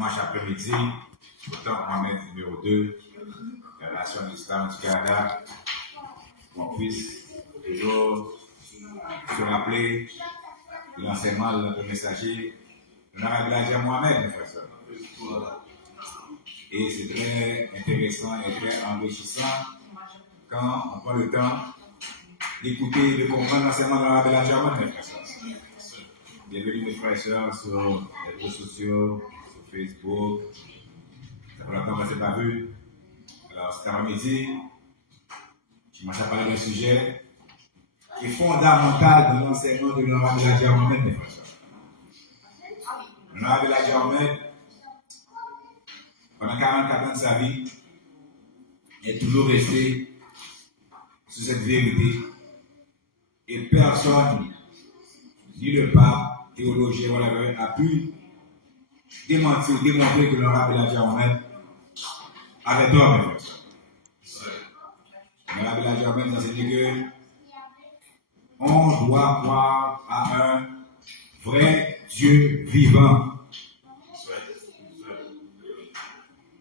dimanche après-midi, autant Mohamed numéro 2, la nation d'Islam du Canada, qu'on puisse toujours se rappeler de l'enseignement de notre messager, l'honorable Elijah Mohamed, mes frères et sœurs. Et c'est très intéressant et très enrichissant quand on prend le temps d'écouter et de comprendre l'enseignement de l'honorable Elijah Mohamed, mes frères et sœurs. Bienvenue mes frères et sœurs sur les réseaux sociaux, sur Facebook. Ça fait longtemps qu'on ne s'est pas vu. Alors cet après-midi, je m'en parler d'un sujet qui est fondamental dans l'enseignement de l'honorable Elijah Mohamed, mes frères et sœurs. L'honorable Elijah Mohamed, pendant 44 ans de sa vie, est toujours resté sur cette vérité. Et personne, ni le pape, théologien, a pu démentir ou démontrer que l'honorable Elijah Mohamed avait tort, mes frères et sœurs. L'honorable Elijah Mohamed nous enseigne que on doit croire à un vrai Dieu vivant.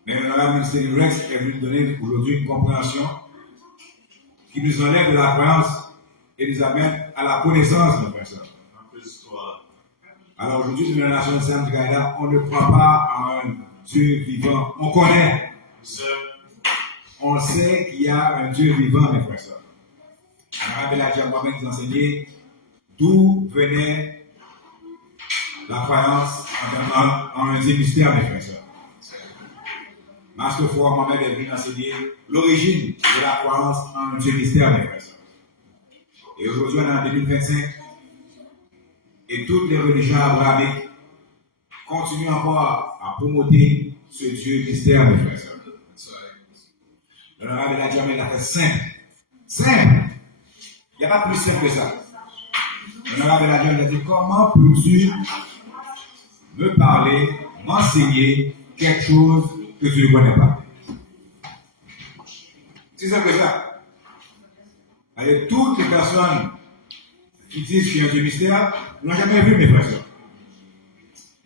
Mais l'honorable ministère Rex est venu nous donner aujourd'hui une compréhension qui nous enlève de la croyance et nous amène à la connaissance, mes frères et sœurs. Alors aujourd'hui, dans la nation d'Islam du Canada, on ne croit pas à un Dieu vivant. On connaît. On sait qu'il y a un Dieu vivant, mes frères et sœurs. L'honorable Elijah Mohamed nous enseignait d'où venait la croyance en un Dieu mystère, mes frères et sœurs. Master Fouad Mohamed est venu enseigner l'origine de la croyance en un Dieu mystère, mes frères et sœurs. Et aujourd'hui, on est en 2025. Et toutes les religions abrahamiques continuent encore à promouvoir ce Dieu mystère, mes frères et sœurs. L'honorable Elijah Mohamed l'a fait simple. Simple. Il n'y a pas plus simple que ça. L'honorable Elijah Mohamed a dit, comment peux-tu me parler, m'enseigner quelque chose que tu ne connais pas? C'est simple que ça. Avec toutes les personnes qui disent qu'il y a un Dieu mystère, ne l'ont jamais vu, mes frères et sœurs.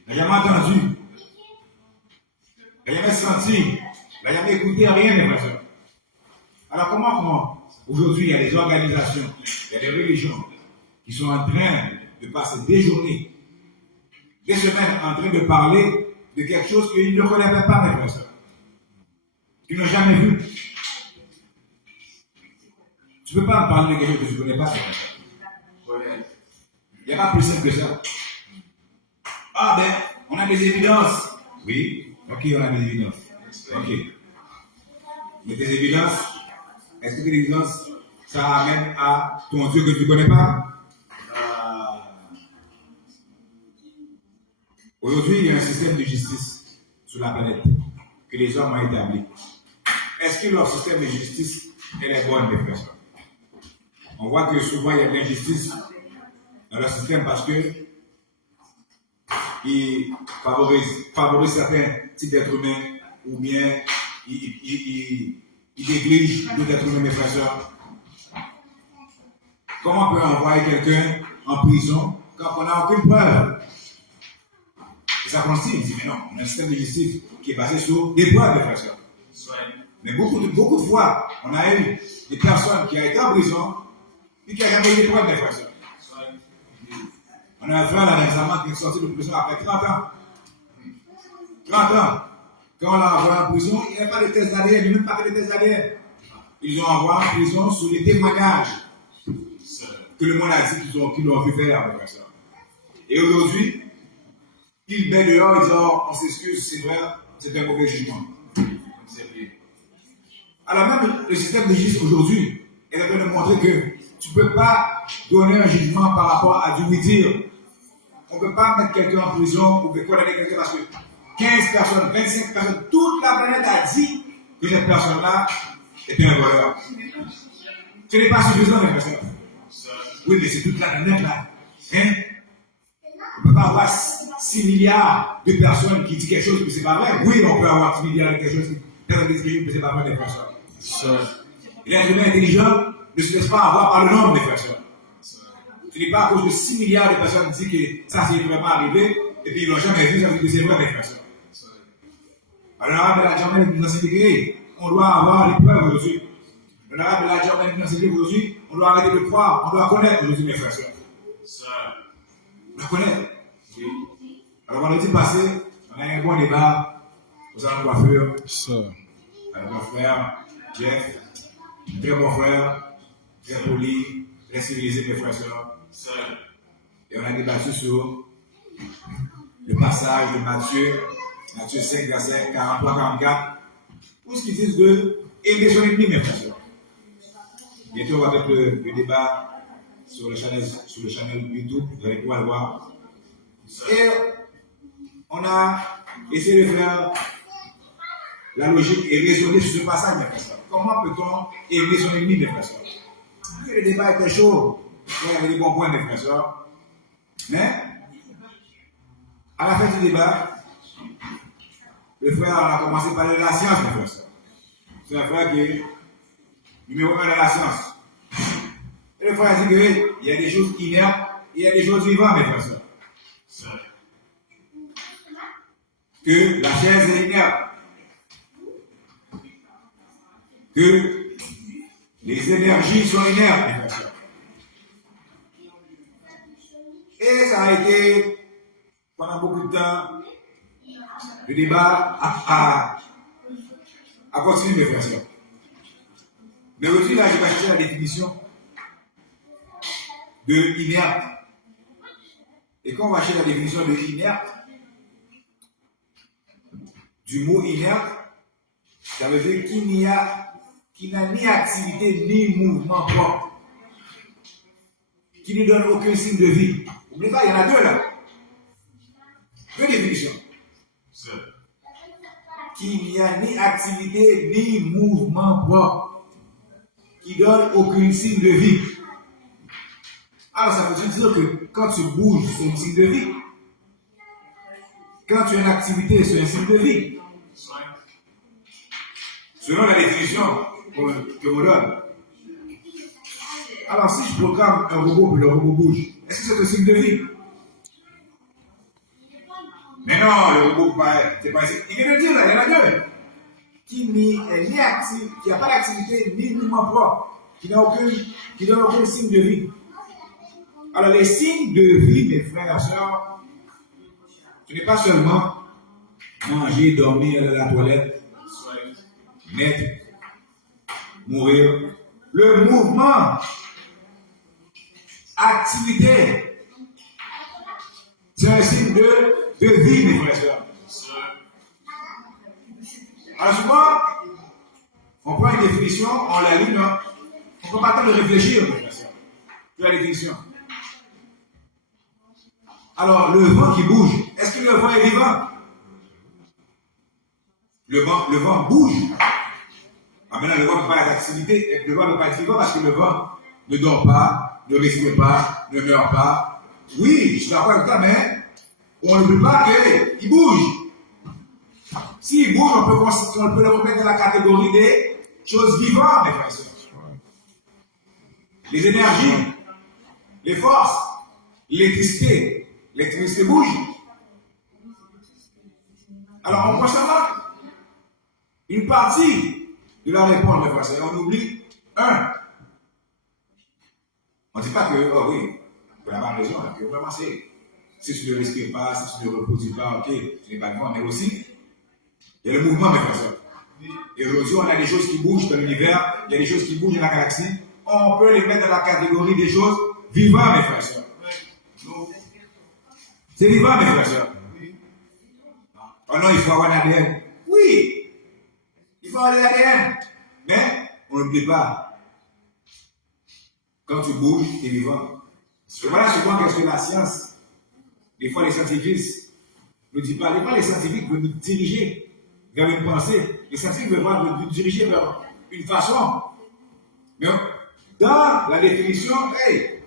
Ne l'ont jamais entendu. Ne l'ont jamais senti. Ne l'ont jamais écouté rien, mes frères et sœurs. Alors comment aujourd'hui il y a des organisations, il y a des religions qui sont en train de passer des journées, des semaines en train de parler de quelque chose qu'ils ne connaissaient pas, mes frères et sœurs. Qu'ils n'ont jamais vu. Tu ne peux pas me parler de quelque chose que tu ne connais pas, mes frères et sœurs. Il n'y a pas plus simple que ça. Ah ben, on a des évidences. Oui, ok, on a des évidences. Ok. Mais des évidences, est-ce que tes évidences, ça amène à ton Dieu que tu ne connais pas? Aujourd'hui, il y a un système de justice sur la planète que les hommes ont établi. Est-ce que leur système de justice est bon, mes frères? On voit que souvent il y a de l'injustice dans le système parce que il favorise certains types d'êtres humains ou bien il néglige d'autres êtres humains, mes frères et sœurs. Comment on peut envoyer quelqu'un en prison quand on n'a aucune preuve? Et ça consiste, il dit, mais non, on a un système de justice qui est basé sur des preuves, mes frères et sœurs. Mais beaucoup de fois, on a eu des personnes qui ont été en prison et qui n'ont jamais eu des preuves, mes frères et sœurs. On a un frère là récemment qui est sorti de prison après 30 ans. 30 ans. Quand on l'a envoyé en prison, il n'y avait pas de test d'ADN, il n'y a même pas fait de test d'ADN. Ils l'ont envoyé en prison sous les témoignages que le monde a dit qu'ils l'ont vu faire, mes frères et sœurs. Et aujourd'hui, il met dehors, il dit, oh, on s'excuse, c'est vrai, c'est un mauvais jugement. Alors même le système de justice aujourd'hui est en train de montrer que tu ne peux pas donner un jugement par rapport à du oui-dire. On ne peut pas mettre quelqu'un en prison ou condamner quelqu'un parce que 15 personnes, 25 personnes, toute la planète a dit que cette personne-là était un voleur. Ce n'est pas suffisant, mes frères. Oui, mais c'est toute la planète là. Hein? On ne peut pas avoir 6 milliards de personnes qui disent quelque chose que ce n'est pas vrai. Oui, on peut avoir 6 milliards de quelque chose qui disent quelque chose que ce n'est pas vrai, mes frères. L'être humain intelligent ne se laisse pas avoir par le nombre, mes frères. Ce n'est pas à cause de 6 milliards de personnes qui disent que ça c'est vraiment arrivé et puis ils ne l'ont jamais vu, ça veut dire que c'est vrai, mes frères. Alors, la Germaine dans ce degré, on doit avoir les preuves aujourd'hui. L'honorable la Germaine dans ce degré aujourd'hui, on doit arrêter de croire, on doit connaître aujourd'hui, mes frères et sœurs. On doit connaître. Oui. Alors, vendredi passé, on a eu un bon débat au salon de coiffure. Avec mon frère, Jeff, très bon frère, très poli, très civilisé, mes frères et sœurs. Et on a débattu sur le passage de Matthieu 5, verset 43-44, où ce qu'ils disent de aimer son ennemi, mes frères et sœurs. Bientôt, on va mettre le débat sur le channel YouTube, vous allez pouvoir le voir. Et on a essayé de faire la logique et raisonner sur ce passage, mes frères et sœurs. Comment peut-on aimer son ennemi, mes frères et sœurs? Le débat était chaud, il y avait des bons points, mes frères et sœurs. Mais, à la fin du débat, le frère a commencé par parler de la science, mes frères et sœurs. C'est un frère qui est numéro 1 dans la science. Et le frère a dit qu'il y a des choses inertes et il y a des choses vivantes, mes frères et sœurs. Que la chaise est inerte. Que les énergies sont inertes, mes frères et sœurs. Et ça a été, pendant beaucoup de temps, le débat a continué, mes frères et sœurs. Mais aujourd'hui, là, je vais chercher la définition de inerte. Et quand on va chercher la définition de inerte, du mot inerte, ça veut dire qu'il n'a ni activité ni mouvement propre, qui ne donne aucun signe de vie. N'oubliez pas, il y en a deux là. Deux définitions. Qu'il n'y a ni activité ni mouvement propre, qui donne aucun signe de vie. Alors ça veut dire que quand tu bouges, c'est un signe de vie. Quand tu as une activité, c'est un signe de vie. Selon la définition que l'on donne. Alors si je programme un robot et le robot bouge, est-ce que c'est un signe de vie? Mais non, le robot, c'est pas un signe. Il vient de dire là, il y en a deux. Qui n'a pas d'activité ni mouvement propre, qui n'a aucun signe de vie. Alors les signes de vie, mes frères et sœurs, ce n'est pas seulement manger, dormir, aller à la toilette, naître, mourir. Le mouvement, activité, c'est un signe de vie, mes frères et sœurs. Alors souvent, on prend une définition, on la lit, non? On ne peut pas attendre de réfléchir, mes frères et sœurs. C'est la définition. Alors, le vent qui bouge, est-ce que le vent est vivant? Le vent bouge. Ah, maintenant, le vent ne peut pas être activité, le vent ne peut pas être vivant parce que le vent ne dort pas, ne respire pas, ne meurt pas. Oui, je suis d'accord avec toi, mais on ne peut pas qu'il bouge. S'il bouge, on peut le remettre dans la catégorie des choses vivantes, mes frères et sœurs. Les énergies, les forces, l'électricité. L'électricité bouge. Alors, on pense savoir une partie de la réponse, mes frères et sœurs. On oublie un. On ne dit pas que, oh oui, vous avez raison, que vraiment c'est. Si tu ne respires pas, si tu ne reproduis pas, ok, ce n'est pas bon, mais aussi, il y a le mouvement, mes frères et sœurs. Et aujourd'hui, on a des choses qui bougent dans l'univers, il y a des choses qui bougent dans la galaxie. On peut les mettre dans la catégorie des choses vivantes, mes frères et sœurs. C'est vivant, mes frères et sœurs. Oh non, il faut avoir un ADN. Oui, il faut avoir l'ADN. Mais on n'oublie pas. Quand tu bouges, tu es vivant. Et voilà souvent qu'est-ce que la science, des fois les scientifiques ne disent pas, des fois les scientifiques veulent nous diriger vers une pensée. Les scientifiques veulent nous diriger vers une façon. Mais dans la définition, hey,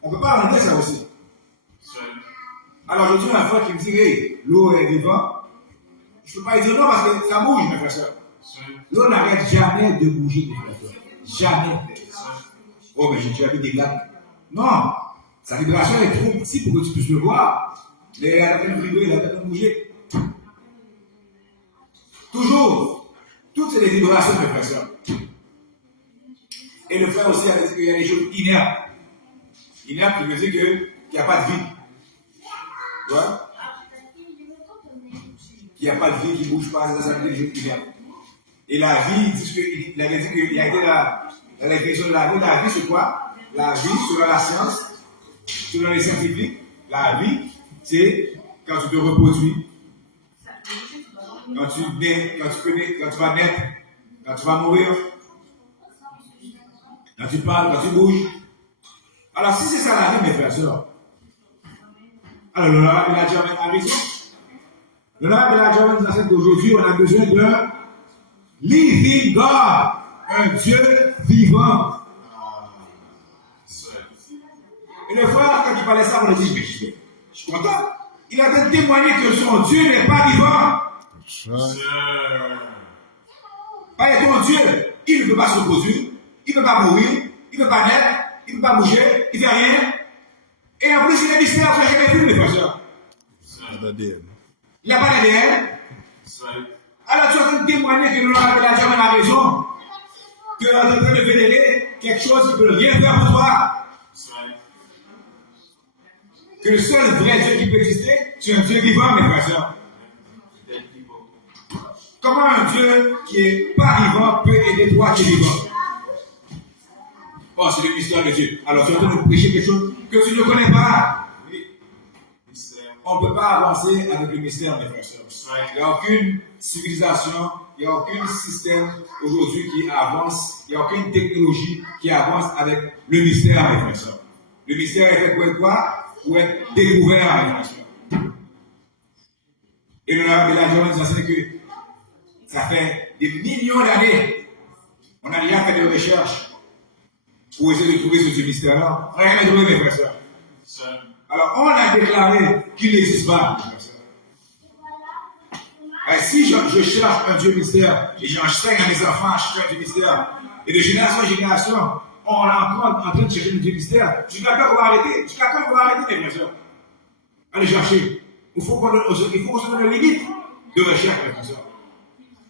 on ne peut pas enlever ça aussi. Alors je dis à la fois qui me dit, hey, l'eau est vivante. Je ne peux pas dire non parce que ça bouge, mes frères et sœurs. L'eau n'arrête jamais de bouger, mes frères et sœurs. Jamais. Oh, mais j'ai déjà vu des lacs. Non, sa vibration est trop petite pour que tu puisses le voir. Elle est en train de vibrer, elle est en train de bouger. Toujours des vibrations, mes frères et sœurs. Et le frère aussi avait dit qu'il y a des choses inertes. Inerte, qui veut dire qu'il n'y a pas de vie. Tu vois? Qu'il n'y a pas de vie qui ne bouge pas, ça veut dire des choses inertes. Et la vie, il avait dit qu'il a été dans la définition de la vie. La vie, c'est quoi? La vie, selon la science, selon les scientifiques, la vie, c'est quand tu te reproduis, quand tu nais, quand tu vas naître, quand tu vas mourir, quand tu parles, quand tu bouges. Alors, si c'est ça la vie, mes frères et sœurs, alors le Rabbi Elijah a raison. Le Rabbi Elijah nous enseigne qu'aujourd'hui, on a besoin d'un living God, un Dieu vivant. Et le frère, quand il parlait ça, on a dit, mais je suis content. Il a peut-être témoigné que son Dieu n'est pas vivant. Pas ton Dieu, il ne peut pas se reproduire, il ne peut pas mourir, il ne peut pas naître, il ne peut pas bouger, il ne fait rien. Et en plus, il est mystère, je n'ai jamais vu, mes frères. Il n'a pas d'ADN. Alors tu es en train de témoigner que le Rabbi Elijah a raison, que tu es en train de vénérer quelque chose qui ne peut rien faire pour toi. Que le seul vrai Dieu qui peut exister, c'est un Dieu vivant, mes frères. Comment un Dieu qui n'est pas vivant peut aider toi qui es vivant? Oh, c'est le mystère de Dieu. Alors tu es en train de prêcher quelque chose que tu ne connais pas. On ne peut pas avancer avec le mystère, mes frères. Il n'y a aucune civilisation, il n'y a aucun système aujourd'hui qui avance, il n'y a aucune technologie qui avance avec le mystère, mes frères. Le mystère est fait pour être quoi? Pour être découvert, mes frères. Et le Rabbi Elijah nous enseigne que ça fait des millions d'années, on a déjà fait des recherches pour essayer de trouver ce mystère-là. On n'a rien trouvé, mes frères. Alors, on a déclaré qu'il n'existe pas, mes frères. Et si je cherche un Dieu mystère, et j'enseigne à mes enfants à chercher un Dieu mystère, et de génération en génération, on est encore en train de chercher un Dieu mystère, jusqu'à quand on va arrêter? Jusqu'à quand on va arrêter, mes frères? Allez chercher. Il faut qu'on se donne une limite de recherche, mes frères.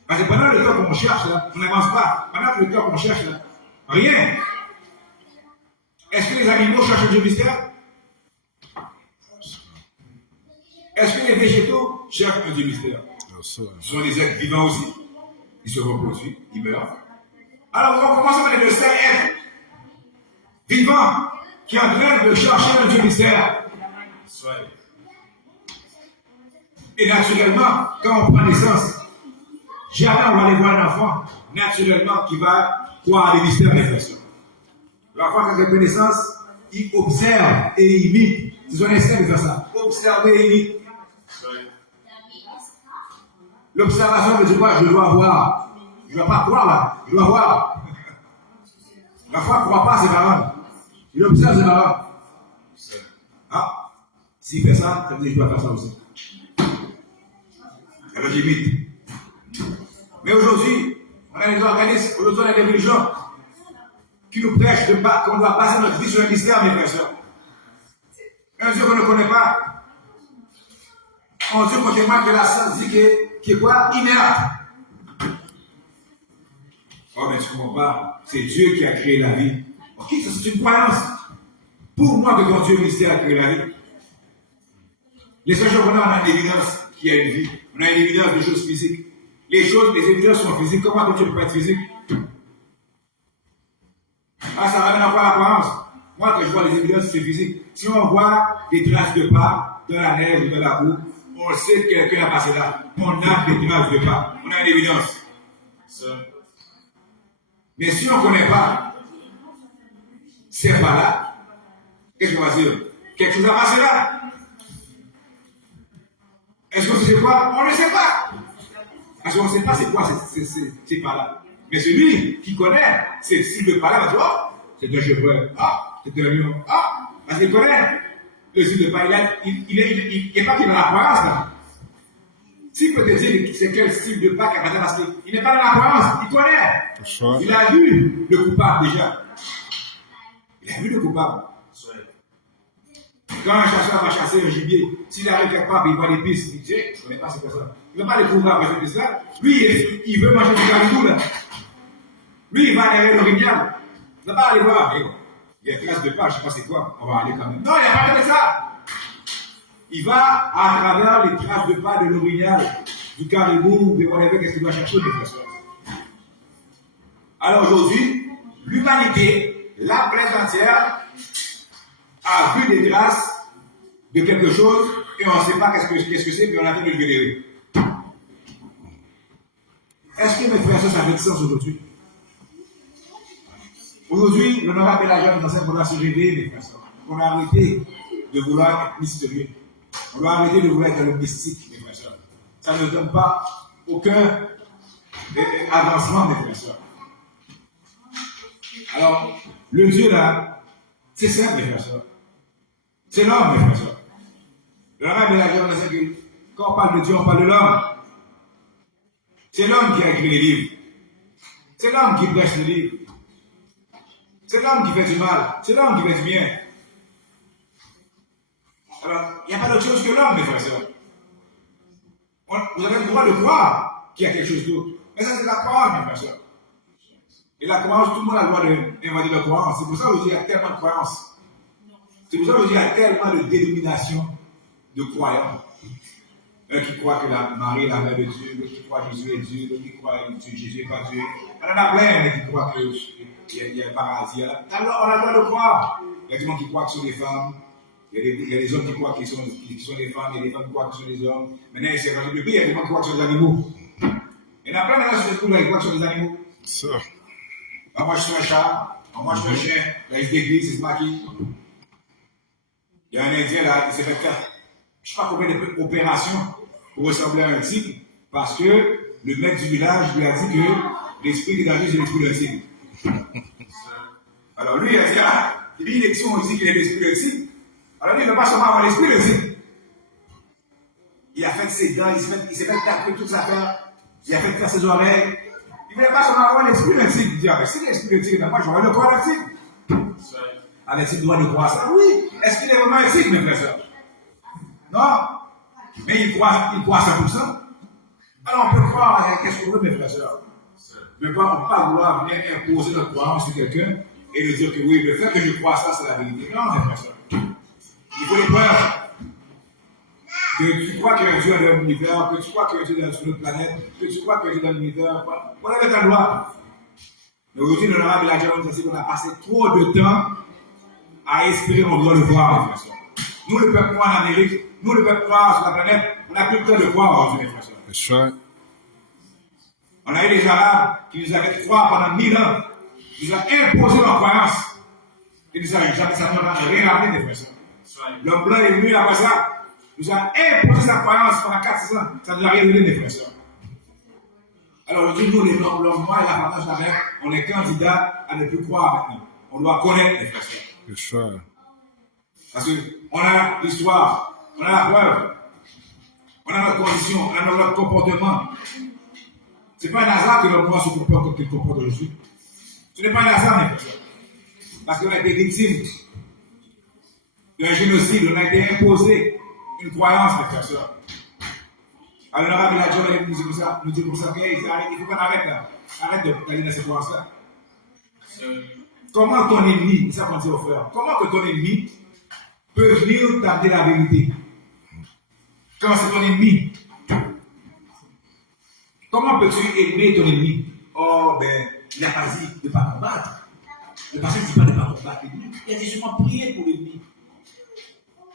Parce que pendant le temps qu'on cherche, là, on n'avance pas. Pendant le temps qu'on cherche, là, rien. Est-ce que les animaux cherchent un Dieu mystère? Est-ce que les végétaux cherchent un Dieu mystère? Ce sont des êtres vivants aussi. Ils se reproduisent, ils meurent. Alors on commence à parler de seul être vivant qui est en train de chercher un Dieu mystère. Et naturellement, quand on prend naissance, jamais on va aller voir un enfant naturellement qui va croire à des mystères des frères. L'enfant, quand il prend naissance, il observe et il imite. C'est son instinct de faire ça. Observer et imite. L'observation veut dire quoi? Je dois voir. Je ne dois pas croire là. Je dois voir. L'enfant ne croit pas à ses parents. Il observe ses parents. Ah, s'il fait ça, ça veut dire que je dois faire ça aussi. Alors j'imite. Mais aujourd'hui, on a des organismes, aujourd'hui on a des religions qui nous prêchent qu'on doit passer notre vie sur un mystère, mes frères et sœurs. Un Dieu qu'on ne connaît pas. Un Dieu qu'on témoigne que la science dit qu'il est quoi? Inerte. Oh, mais tu ne comprends pas. C'est Dieu qui a créé la vie. Ok, ça c'est une croyance. Pour moi, que quand Dieu mystère a créé la vie, les seules choses qu'on a, on a une évidence qu'il y a une vie. On a une évidence de choses physiques. Les évidences sont physiques. Comment Dieu ne peut pas être physique? Ah, ça va même pas la croyance. Moi, quand je vois les évidences, c'est physique. Si on voit des traces de pas dans la neige ou dans la boue, on sait que quelqu'un a passé là. On a des traces de pas. On a une évidence. Mais si on ne connaît pas, c'est pas là. Qu'est-ce qu'on va dire? Quelque chose a passé là. Est-ce qu'on sait quoi? On ne sait pas. Parce qu'on ne sait pas c'est quoi, c'est pas là. Mais celui qui connaît, c'est s'il ne veut pas là, il va dire, oh, c'est un chevreuil. Ah, c'est un lion. Ah, parce qu'il connaît. Le style de pas, il n'est pas qu'il est dans la croyance là. S'il peut te dire c'est quel style de pas qu'il a parce qu'il n'est pas dans la croyance, il connaît. Il a vu le coupable déjà. Il a vu le coupable. Quand un chasseur va chasser un gibier, s'il arrive quelque part et il voit des pistes, il dit, je ne connais pas cette personne. Il ne va pas découvrir après cette piste-là. Lui, il veut manger du caribou, là. Lui, il va aller à l'orignal. Il ne va pas aller voir. Il y a une trace de pas, je ne sais pas c'est quoi. On va aller quand même. Non, il n'y a pas de ça. Il va à travers les traces de pas de l'orignal, du caribou, de whatever, qu'est-ce qu'il doit chercher de personne. Alors aujourd'hui, l'humanité, la planète entière, a vu des traces de quelque chose et on ne sait pas qu'est-ce que c'est, puis on a fait de le vénérer. Est-ce que mes frères et sœurs, ça fait du sens aujourd'hui? Aujourd'hui, l'honorable Elijah nous enseigne qu'on doit se réveiller, mes frères et sœurs. On doit arrêter de vouloir être mystérieux. On doit arrêter de vouloir être dans le mystique, mes frères et sœurs. Ça ne donne pas aucun avancement, mes frères et sœurs. Alors, le Dieu là, c'est ça, mes frères et sœurs. C'est l'homme, mes frères et sœurs. L'honorable Elijah nous enseigne que quand on parle de Dieu, on parle de l'homme. C'est l'homme qui a écrit les livres. C'est l'homme qui prêche les livres. C'est l'homme qui fait du mal. C'est l'homme qui fait du bien. Alors, il n'y a pas d'autre chose que l'homme, mes frères et sœurs. Vous avez le droit de croire qu'il y a quelque chose d'autre. Mais ça, c'est la croyance, mes frères et sœurs. Et la croyance, tout le monde a le droit d'inventer la croyance. C'est pour ça qu'il y a tellement de croyances. C'est pour ça qu'il y a tellement de dénominations de croyants. Un qui croit que Marie est la mère de Dieu, l'autre qui croit que Jésus est Dieu, l'autre qui croit que Jésus n'est pas Dieu. On en a plein qui croient qu'il y a un paradis. Alors, on a le droit de croire. Il y a des gens qui croient que ce sont des femmes. Il y a des hommes qui croient qu'ils sont des femmes. Il y a des femmes qui croient que ce sont des hommes. Maintenant, c'est dans le pays, il y a des gens qui croient que ce sont des animaux. Il y en a plein maintenant sur cette cour-là qui croient que ce sont des animaux. Ça. Alors, moi, je suis un chat. Alors, moi, je suis un chien. Là, il se déguise, il se maquille. Il y a un Indien là, il s'est fait faire, je ne sais pas combien d'opérations pour ressembler à un tigre, parce que le maître du village lui a dit que l'esprit des dangers, c'est l'esprit d'un tigre. Alors lui, il a dit, il dit l'élection, il dit qu'il est l'esprit d'un tigre. Alors lui, il ne veut pas seulement avoir l'esprit d'un tigre. Il a fait ses dents, il s'est fait taper toute sa affaire, il a fait faire ses oreilles. Il ne voulait pas seulement avoir l'esprit d'un tigre. Il dit, si l'esprit d'un tigre, moi, j'aurais le corps d'un tigre. Avec-il le droit de croire ça? Oui. Est-ce qu'il est vraiment un tigre, mes frères et sœurs? Non. Mais il croit à 100%. Alors on peut croire à qu'est-ce qu'on veut, mes frères et sœurs. Mais on ne peut pas vouloir venir imposer notre croyance sur quelqu'un et lui dire que oui, le fait que je crois ça, c'est la vérité. Non, mes frères et sœurs. Il faut les preuves. Que tu crois qu'il y a un Dieu dans l'univers, que tu crois qu'il y a un Dieu sur notre planète, que tu crois qu'il y a un Dieu dans l'univers. Voilà avec la loi. Mais aujourd'hui, l'honorable Elijah nous dit qu'on a passé trop de temps à espérer qu'on doit le voir, mes frères et sœurs. Nous, le peuple noir en Amérique, nous, le peuple noir sur la planète, on n'a plus le temps de croire aujourd'hui, mes frères et sœurs. On a eu des Arabes qui nous avaient croire pendant 1000 ans. Ils nous ont imposé leur croyance. Et nous n'avons jamais ça rien ramené, mes frères et sœurs. L'homme blanc est venu après ça. Nous a imposé sa croyance pendant 400 ans. Ça nous a révélé, mes frères et sœurs. Alors aujourd'hui, nous, les blancs, l'homme blanc et la femme blanche, on est candidats à ne plus croire maintenant. On doit connaître, mes frères et sœurs. Parce qu'on a l'histoire, on a la preuve, on a notre condition, on a notre comportement. Ce n'est pas un hasard que l'homme noir se comporte comme il se comporte aujourd'hui. Ce n'est pas un hasard, mes frères. Parce qu'on a été victime d'un génocide, on a été imposé une croyance, mes frères et sœurs. Alors, l'honorable Elijah nous dit pour ça, il faut qu'on arrête là. Arrête d'aller dans cette croyance-là. Comment ton ennemi, c'est ça qu'on dit aux frères, comment que ton ennemi peut venir t'amener la vérité? Quand c'est ton ennemi, comment peux-tu aimer ton ennemi? Oh, ben, il n'a pas dit de ne pas combattre. Le passé ne dit pas de ne pas combattre l'ennemi. Il a dit seulement prier pour l'ennemi.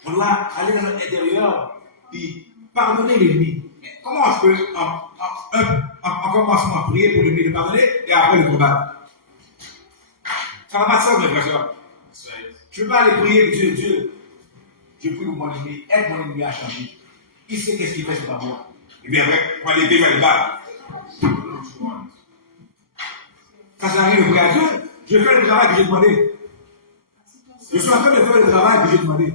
On doit aller dans notre intérieur et pardonner l'ennemi. Comment on peut, en commençant à prier pour l'ennemi, le pardonner et après le combattre? Ça va pas de ça, mes frères. Je ne veux pas aller prier Dieu. Je prie pour mon ennemi, aide mon ennemi à changer. Il sait qu'est-ce qu'il fait, c'est pas moi. Et bien après, quand il était, il va le battre. Ça arrive de prier à Dieu, je fais le travail que j'ai demandé. Je suis en train de faire le travail que j'ai demandé.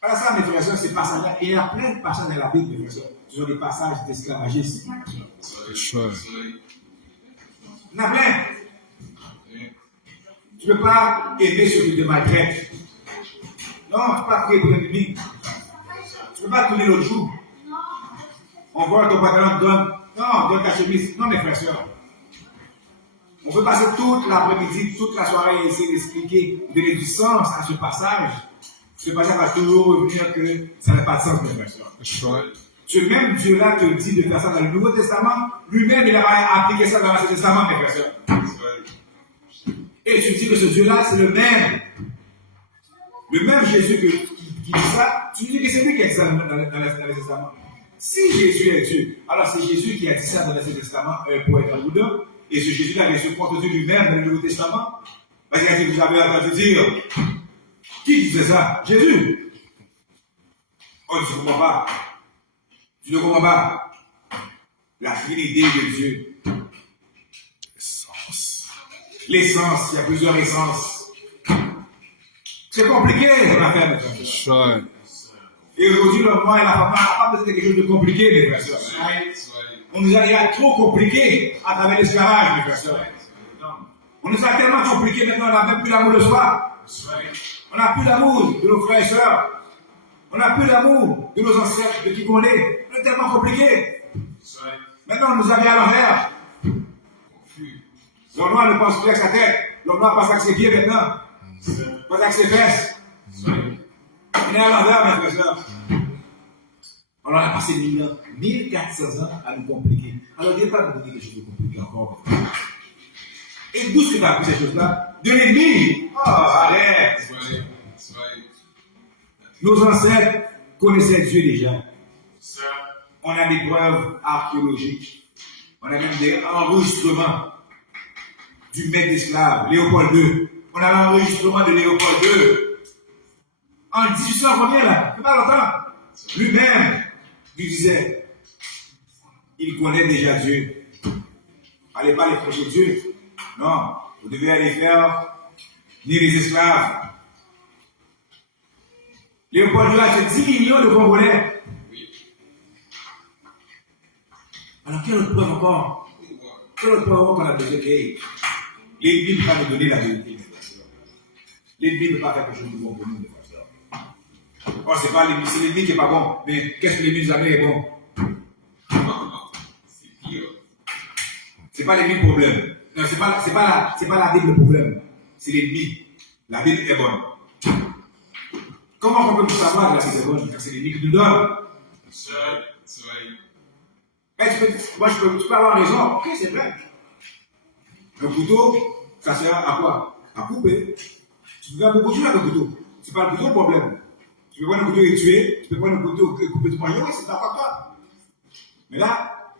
Voilà ça, mes frères et sœurs, ces passages-là. Il y a plein de passages dans la Bible, mes frères et sœurs. Ce sont des passages d'esclavagisme. Il y en a plein. Tu ne peux pas aimer ceux qui te maltraitent. Non, tu ne peux pas prier pour l'ennemi. Tu ne peux pas tourner l'autre jour. On voit ton pantalon, donne ta chemise. Non, mes frères et sœurs. On peut passer toute l'après-midi, toute la soirée et essayer d'expliquer, donner du sens à ce passage. Ce passage va toujours revenir que ça n'a pas de sens, mes frères et sœurs. Ce même Dieu-là te dit de faire ça dans le Nouveau Testament, lui-même, il a appliqué ça dans l'Ancien Testament, mes frères et sœurs. Et tu dis que ce Dieu-là, c'est le même. Le même Jésus qui dit ça, tu dis que c'est lui qui a dit ça dans l'Ancien Testament. Si Jésus est Dieu, alors c'est Jésus qui a dit ça dans l'Ancien Testament pour être un boudin, et ce Jésus-là vient se contredire lui-même dans le Nouveau Testament. Parce qu'il a dit, vous avez entendu dire, qui disait ça? Jésus. Oh, tu ne comprends pas. Tu ne comprends pas. La Trinité de Dieu. L'essence, il y a plusieurs essences. C'est compliqué, cette affaire, mes frères. Et aujourd'hui, le roi et la femme n'ont pas besoin de quelque chose de compliqué, mes frères et sœurs. On nous a trop compliqué à travers l'esclavage, mes frères et sœurs. On nous a tellement compliqué, maintenant on n'a même plus l'amour de soi. On n'a plus l'amour de nos frères et sœurs. On n'a plus l'amour de nos ancêtres, de qui qu'on est. On est tellement compliqué. Maintenant, on nous a mis à l'envers. L'homme noir ne pense plus avec sa tête. L'homme noir passe avec ses pieds maintenant. Passe avec ses fesses. On est à l'envers, mes frères et sœurs. On a passé 1000 ans, 1400 ans à nous compliquer. Alors, Dieu pas nous donner quelque chose de compliqué encore. Et d'où est-ce que tu as appris ces choses-là? De l'ennemi. Oh, arrête. Nos ancêtres connaissaient Dieu déjà. On a des preuves archéologiques. On a même des enregistrements du maître d'esclaves, Léopold II. On a l'enregistrement de Léopold II. En 1800, combien là? C'est pas longtemps. Lui-même, il disait, il connaît déjà Dieu. Allez pas les procher Dieu. Non, vous devez aller faire ni les esclaves. Léopold II a fait 10 millions de Congolais. Alors, quelle autre preuve encore? Quelle autre preuve qu'on a besoin de l'ennemi ne peut pas nous donner la vérité, mes frères. L'ennemi ne peut pas faire quelque chose de bon pour nous, mes frères. Oh, c'est pas l'ennemi, c'est l'ennemi qui n'est pas bon. Mais qu'est-ce que l'ennemi nous a mis est bon? C'est pas l'ennemi le problème. Non, c'est pas la Bible le problème. C'est l'ennemi. La Bible est bonne. Comment on peut savoir que c'est bonne? Car c'est l'ennemi qui nous donne. Tu peux avoir raison. Ok, c'est vrai. Le couteau, ça sert à quoi? À couper. Tu peux faire beaucoup de choses avec le couteau. C'est pas le couteau le problème. Tu peux prendre le couteau et tuer. Tu peux prendre le couteau et couper tout moyen. Oui, c'est pas toi. Mais là,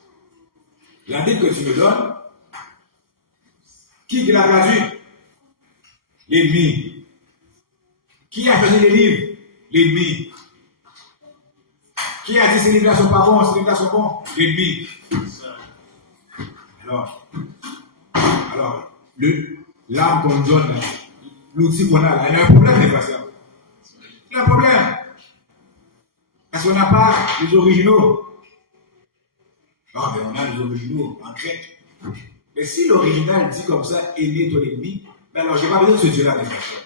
la Bible que tu me donnes, qui l'a traduit? L'ennemi. Qui a choisi les livres? L'ennemi. Qui a dit ces livres-là sont pas bons, ces livres-là sont bons? L'ennemi. Alors, l'arme qu'on donne, l'outil qu'on a là, il y a un problème, les frères. Il y a un problème. Parce qu'on n'a pas les originaux. Non, mais on a les originaux en grec. Mais si l'original dit comme ça, aimer ton ennemi, ben alors je n'ai pas besoin de ce Dieu-là, mes frères.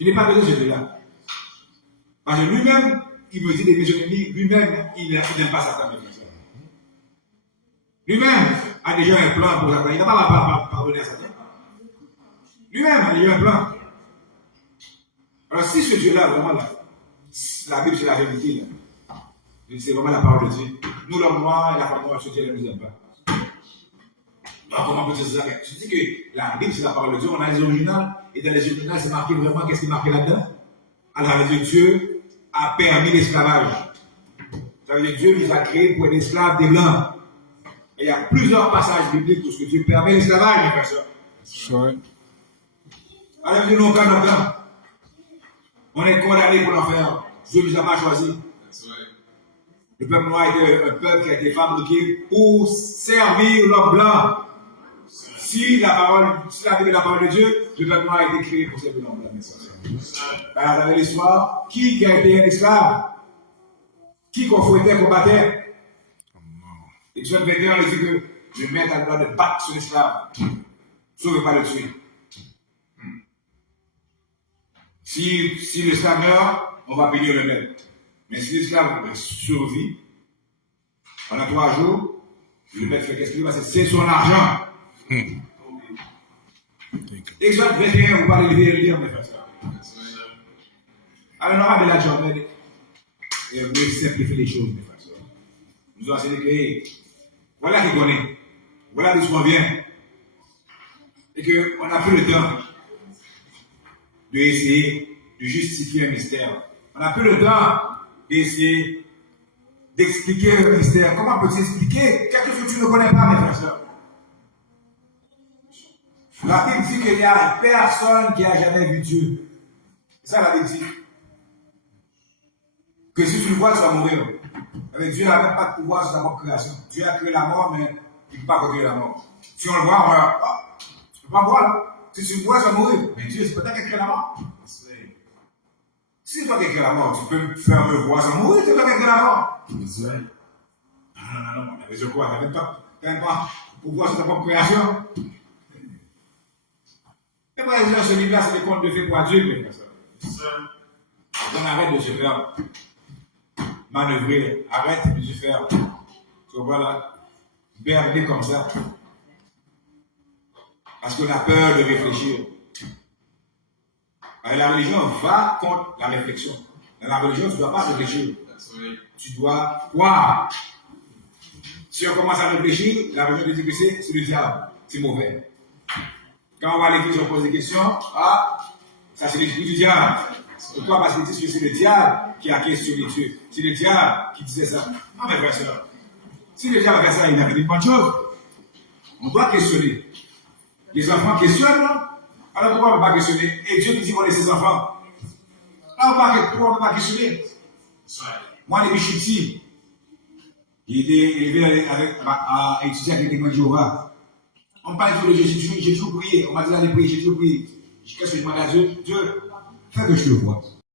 Je n'ai pas besoin de ce Dieu-là. Parce que lui-même, il me dit d'aimer son ennemi, lui-même, il n'aime pas Satan, mes frères. Lui-même a déjà un plan pour Satan. Il n'a pas pardonner à Satan. Lui-même a déjà un plan. Alors si ce Dieu-là, vraiment, là, la Bible, c'est la vérité, là. C'est vraiment la parole de Dieu. Nous, l'homme noir et la femme noire, ce Dieu ne nous aime pas. Alors, comment on peut dire ça? Je dis que la Bible, c'est la parole de Dieu. On a les originales. Et dans les originales, c'est marqué vraiment, qu'est-ce qui est marqué là-dedans? Alors, Dieu a permis l'esclavage. Ça veut dire que Dieu nous a créés pour être esclaves des Blancs. Et il y a plusieurs passages bibliques où ce que Dieu permet l'esclavage, mes personnes. Alors, Dieu nous permet maintenant. On est condamné pour l'enfer. Dieu ne nous a pas choisi. Le peuple noir était un peuple qui a été fabriqué pour servir l'homme blanc. Si la parole de Dieu, le peuple noir a été créé pour servir l'homme blanc. Vous avez l'histoire. Qui a été un esclave? Qui qu'on fouettait, qu'on battait? Et tu vas me dire, on dit que je mets à le droit de battre sur l'esclave. Sauf pas le tuer. Si l'esclave meurt, on va payer le maître. Mais si l'esclave survit, pendant 3 jours, le maître fait qu'est-ce qu'il va faire? C'est son argent. Exemple 21, vous parlez de lire, mes frères. Alors, on aura de la journée et vous simplifier les choses, mes frères. Nous avons enseigné que voilà qui connaît, voilà d'où on vient. Et qu'on n'a plus le temps d'essayer de justifier un mystère. On n'a plus le temps d'essayer d'expliquer le mystère. Comment peut-il expliquer quelque chose que tu ne connais pas, mes frères et sœurs? La Bible dit qu'il n'y a personne qui a jamais vu Dieu. C'est ça la Bible dit. Que si tu le vois, tu vas mourir. Avec Dieu n'a même pas de pouvoir sur sa propre création. Dieu a créé la mort, mais il ne peut pas créer la mort. Si on le voit, on va oh, tu ne peux pas voir. Si tu le vois, tu vas mourir. Mais Dieu, c'est peut-être qu'il a créé la mort. Si c'est toi qui as créé la mort, tu peux me faire me voir sans mourir, c'est toi qui as créé la mort. Non. Mais je crois, tu n'as même pas pouvoir sur ta propre création. Et par exemple, ce livre-là, c'est des contes de fées pour Dieu, on arrête de se faire manœuvrer, arrête de se faire, tu vois là, berner comme ça. Parce qu'on a peur de réfléchir. Alors, la religion va contre la réflexion. Dans la religion, tu ne dois pas réfléchir. Tu dois croire. Si on commence à réfléchir, la religion te dit que c'est le diable, c'est mauvais. Quand on va à l'église, on pose des questions. Ah, ça c'est l'esprit du diable. Pourquoi? Parce qu'ils disent que c'est le diable qui a questionné Dieu. C'est le diable qui disait ça. Non, mes frères et sœurs. Si le diable a fait ça, il a fait des bonnes choses. On doit questionner. Les enfants questionnent, non? Alors pourquoi on ne peut pas questionner? Et Dieu nous dit qu'on est ses enfants. Alors pourquoi on ne peut pas questionner? Moi, les bichis, il était élevé à étudier avec les témoins de Jéhovah. On parle de Dieu, j'ai toujours prié. On m'a dit d'aller prier, j'ai toujours prié. Qu'est-ce que je demande à Dieu? Dieu, fais que je te vois.